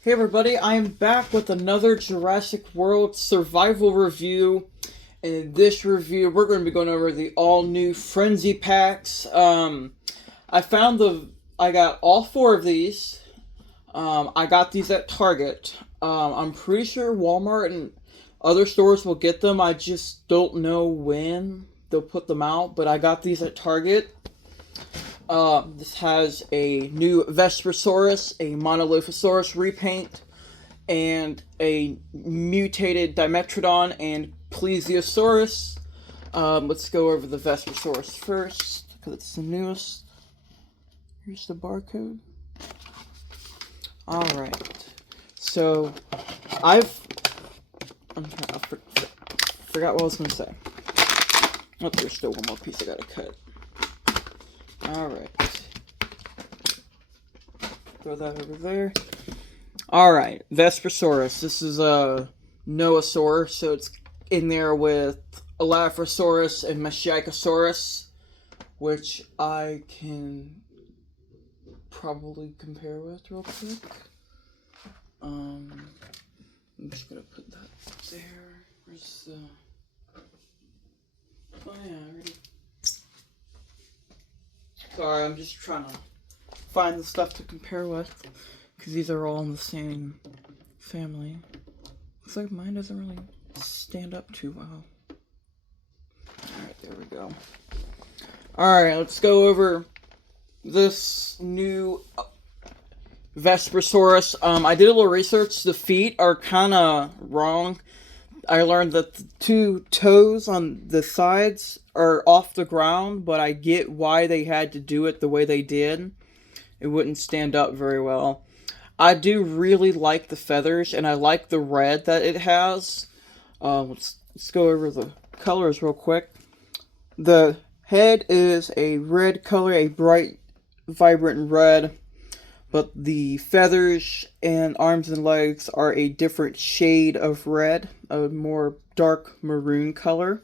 Hey everybody, I am back with another Jurassic World survival review. In this review, we're going to be going over the all-new Frenzy packs. I got all four of these. I got these at Target. I'm pretty sure Walmart and other stores will get them. I just don't know when they'll put them out, but I got these at Target. This has a new Vesperosaurus, a Monolophosaurus repaint, and a Mutated Dimetrodon and Plesiosaurus. Let's go over the Vesperosaurus first, because it's the newest. Here's the barcode. Alright. So, I forgot what I was going to say. Oh, there's still one more piece I gotta cut. Alright. Throw that over there. Alright, Vesperosaurus. This is a Noasaur, so it's in there with Monolophosaurus and Plesiosaurus, which I can probably compare with real quick. I'm just gonna put that there. Where's the... Oh yeah, I already... Sorry, I'm just trying to find the stuff to compare with, because these are all in the same family. Looks like mine doesn't really stand up too well. Alright, there we go. Alright, let's go over this new Vesperosaurus. I did a little research. The feet are kind of wrong. I learned that the two toes on the sides are off the ground, but I get why they had to do it the way they did. It wouldn't stand up very well. I do really like the feathers, and I like the red that it has. Let's go over the colors real quick. The head is a red color, a bright, vibrant red. But the feathers and arms and legs are a different shade of red, a more dark maroon color.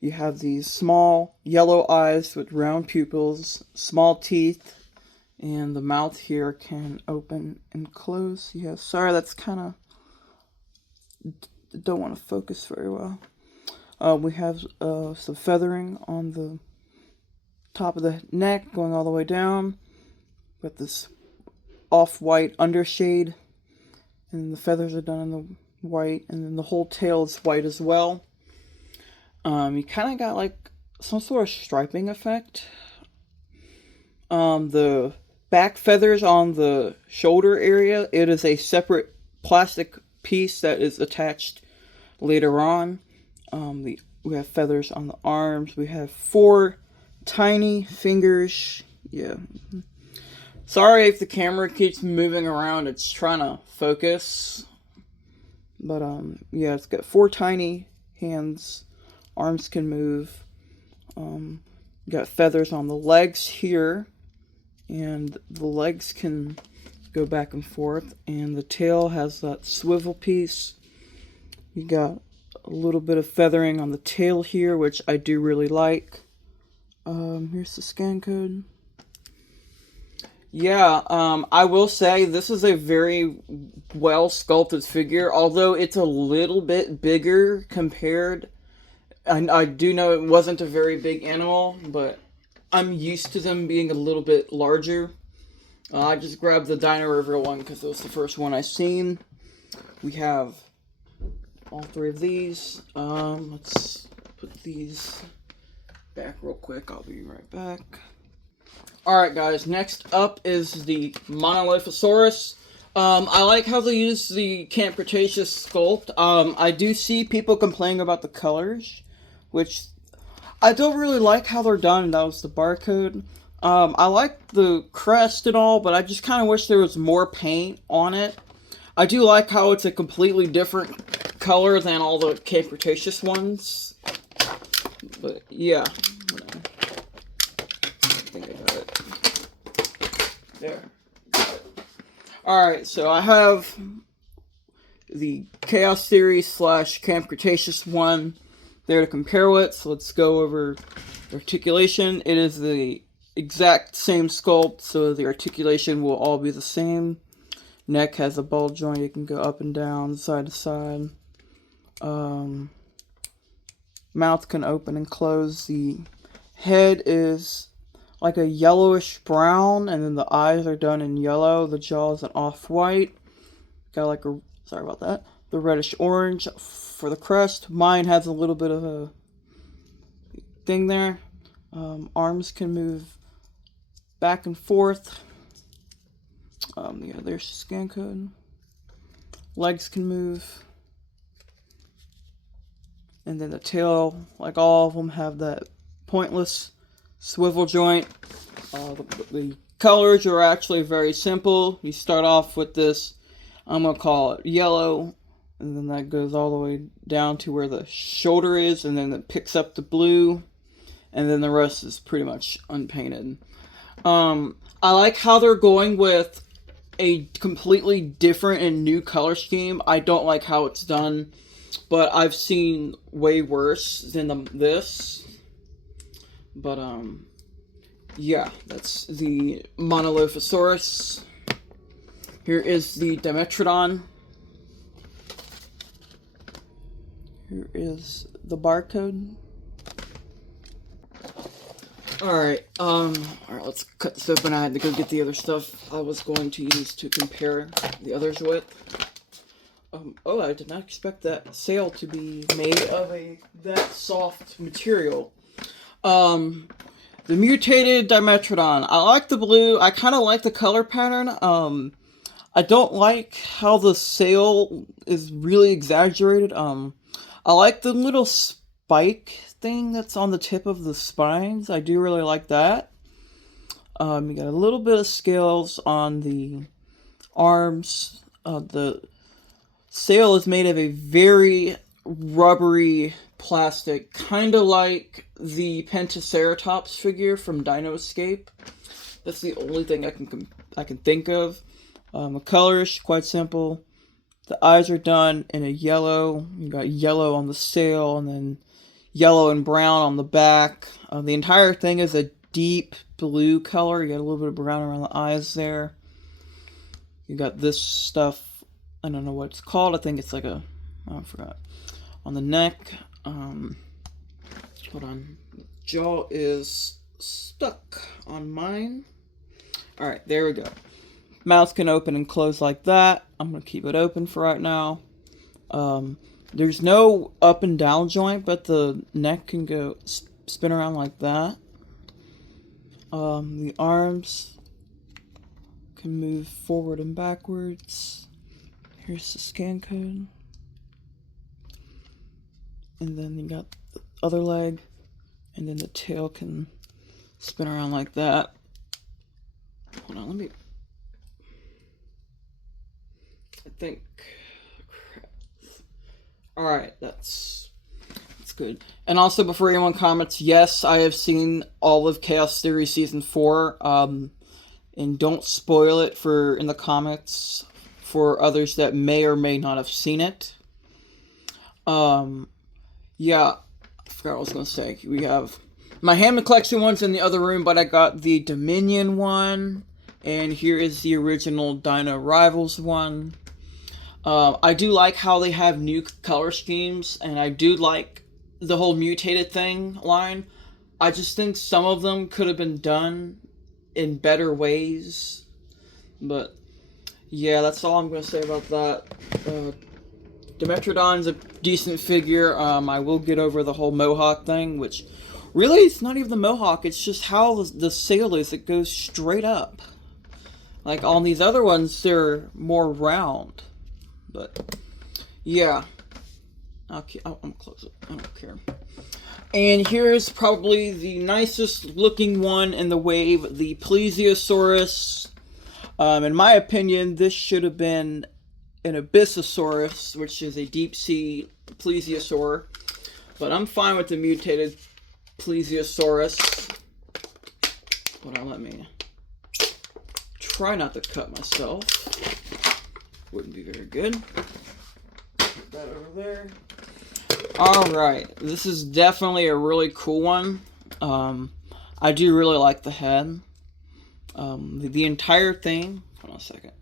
You have these small yellow eyes with round pupils, small teeth, and the mouth here can open and close. Yeah, sorry, that's kind of... don't want to focus very well. We have some feathering on the top of the neck going all the way down. Got this off-white undershade, and the feathers are done in the white, and then the whole tail is white as well. You kind of got like some sort of striping effect. The back feathers on the shoulder area, it is a separate plastic piece that is attached later on. We have feathers on the arms. We have 4 tiny fingers. Yeah. Sorry if the camera keeps moving around, it's trying to focus. But, yeah, it's got 4 tiny hands. Arms can move. Got feathers on the legs here. And the legs can go back and forth. And the tail has that swivel piece. You got a little bit of feathering on the tail here, which I do really like. Here's the scan code. Yeah, I will say this is a very well sculpted figure, although it's a little bit bigger compared. And I do know it wasn't a very big animal, but I'm used to them being a little bit larger. I just grabbed the Dino River one because it was the first one I seen. We have all 3 of these. Let's put these back real quick. I'll be right back. Alright guys, next up is the Monolophosaurus. I like how they use the Camp Cretaceous sculpt. I do see people complaining about the colors, which I don't really like how they're done. That was the barcode. I like the crest and all, but I just kind of wish there was more paint on it. I do like how it's a completely different color than all the Camp Cretaceous ones. But yeah. I think I got it. There. Alright, so I have the Chaos Theory / Camp Cretaceous one there to compare with. So let's go over the articulation. It is the exact same sculpt, so the articulation will all be the same. Neck has a ball joint. It can go up and down, side to side. Mouth can open and close. The head is like a yellowish brown, and then the eyes are done in yellow. The jaw is an off-white. Got like a, sorry about that, the reddish orange for the crest. Mine has a little bit of a thing there. Arms can move back and forth. Yeah, there's the scan code. Legs can move. And then the tail, like all of them, have that pointless swivel joint. The colors are actually very simple. You start off with this, I'm going to call it yellow, and then that goes all the way down to where the shoulder is, and then it picks up the blue, and then the rest is pretty much unpainted. I like how they're going with a completely different and new color scheme. I don't like how it's done, but I've seen way worse than this. But, yeah, that's the Monolophosaurus. Here is the Dimetrodon. Here is the barcode. Alright, let's cut this open. I had to go get the other stuff I was going to use to compare the others with. Oh, I did not expect that sail to be made of that soft material. The Mutated Dimetrodon. I like the blue. I kind of like the color pattern. I don't like how the sail is really exaggerated. I like the little spike thing that's on the tip of the spines. I do really like that. You got a little bit of scales on the arms. The sail is made of a very rubbery plastic, kind of like the Pentaceratops figure from Dino Escape. That's the only thing I can think of. The colors quite simple. The eyes are done in a yellow. You got yellow on the sail, and then yellow and brown on the back. The entire thing is a deep blue color. You got a little bit of brown around the eyes there. You got this stuff. I don't know what it's called. I think it's like I forgot. On the neck. Hold on. Jaw is stuck on mine. Alright, there we go. Mouth can open and close like that. I'm going to keep it open for right now. There's no up and down joint, but the neck can go spin around like that. The arms can move forward and backwards. Here's the scan code. And then you got the other leg. And then the tail can spin around like that. Hold on, let me... I think... Alright, that's good. And also, before anyone comments, yes, I have seen all of Chaos Theory Season 4. And don't spoil it in the comments for others that may or may not have seen it. Yeah, I forgot what I was going to say. We have my Hammond Collection one's in the other room, but I got the Dominion one. And here is the original Dino Rivals one. I do like how they have new color schemes, and I do like the whole mutated thing line. I just think some of them could have been done in better ways. But, yeah, that's all I'm going to say about that. Dimetrodon's a decent figure. I will get over the whole mohawk thing, which really it's not even the mohawk. It's just how the sail is. It goes straight up. Like on these other ones, they're more round. But yeah, I'm gonna close it. I don't care. And here's probably the nicest looking one in the wave, the Plesiosaurus. In my opinion, this should have been an Abyssosaurus, which is a deep sea plesiosaur. But I'm fine with the mutated Plesiosaurus. Hold on, let me try not to cut myself. Wouldn't be very good. Put that over there. Alright, this is definitely a really cool one. I do really like the head. The entire thing, hold on a second.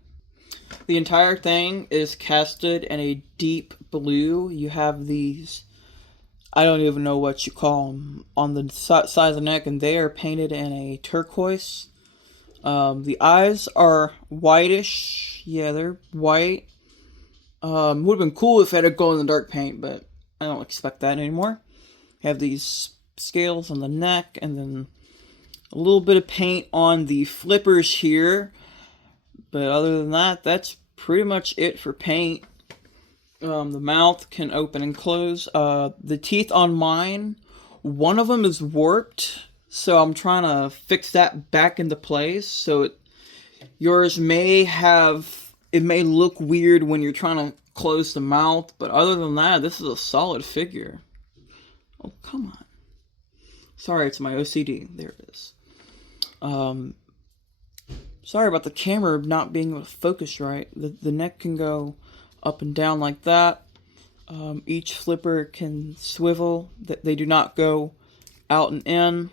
The entire thing is casted in a deep blue. You have these, I don't even know what you call them, on the side of the neck, and they are painted in a turquoise. The eyes are whitish. Yeah, they're white. Would have been cool if it had glow in the dark paint, but I don't expect that anymore. Have these scales on the neck, and then a little bit of paint on the flippers here. But other than that, that's pretty much it for paint. The mouth can open and close. The teeth on mine, one of them is warped, so I'm trying to fix that back into place. So yours may have, it may look weird when you're trying to close the mouth, but other than that, this is a solid figure. Oh, come on. Sorry, it's my OCD. There it is. Sorry about the camera not being able to focus right. The neck can go up and down like that. Each flipper can swivel. They do not go out and in.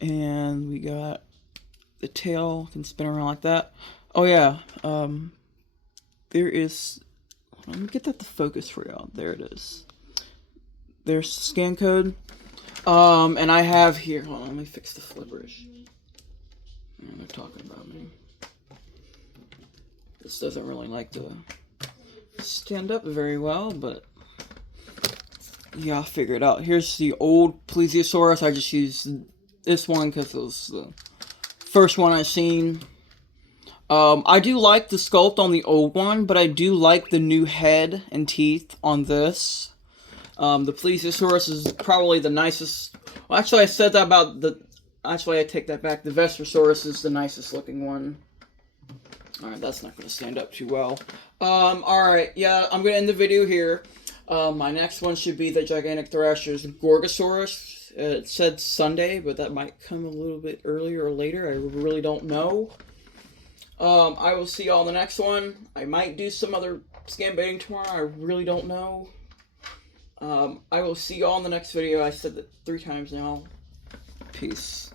And we got the tail can spin around like that. Oh yeah, there is, let me get that to focus for y'all. There it is. There's the scan code. And I have here, hold on, let me fix the flippers. Man, they're talking about me. This doesn't really like to stand up very well, but yeah, I'll figure it out. Here's the old Plesiosaurus. I just used this one because it was the first one I seen. I do like the sculpt on the old one, but I do like the new head and teeth on this. The Plesiosaurus is probably the nicest. Well, actually, I said that about the. Actually, I take that back. The Vesperosaurus is the nicest looking one. Alright, that's not going to stand up too well. Alright, yeah, I'm going to end the video here. My next one should be the Gigantic Thrasher's Gorgosaurus. It said Sunday, but that might come a little bit earlier or later. I really don't know. I will see y'all in the next one. I might do some other scan baiting tomorrow. I really don't know. I will see y'all in the next video. I said that 3 times now. Peace.